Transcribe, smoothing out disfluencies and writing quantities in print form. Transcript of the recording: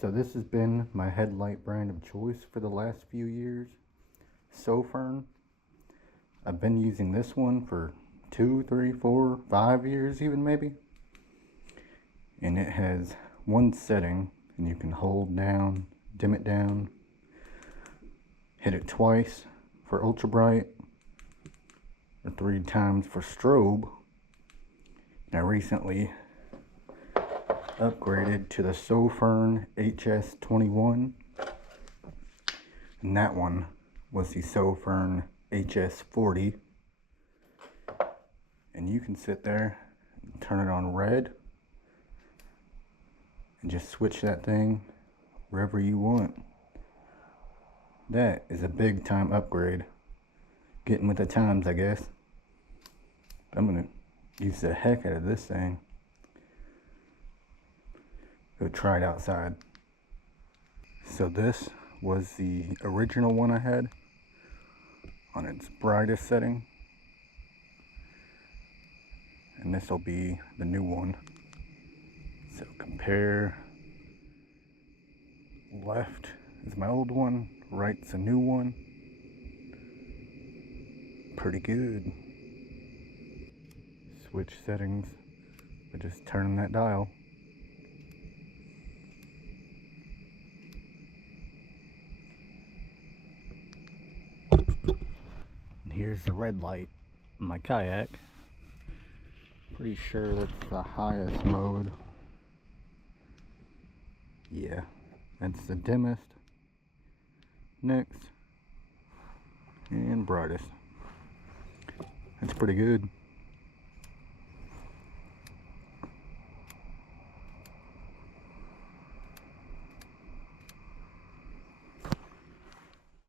So this has been my headlight brand of choice for the last few years, Sofern. I've been using this one for 2, 3, 4, 5 years even maybe. And it has one setting, and you can hold down, dim it down, hit it twice for ultra bright, or 3 times for strobe. And I recently upgraded to the Sofern HS21, and that one was the Sofern HS40. And you can sit there and turn it on red and just switch that thing wherever you want. That is a big time upgrade. Getting with the times, I guess. I'm gonna use the heck out of this thing. Go try it outside. So this was the original one I had on its brightest setting, and this will be the new one. So compare. Left is my old one, right's a new one. Pretty good. Switch settings by just turning that dial. And here's the red light on my kayak. Pretty sure that's the highest mode. Yeah, that's the dimmest. Next, and brightest. That's pretty good.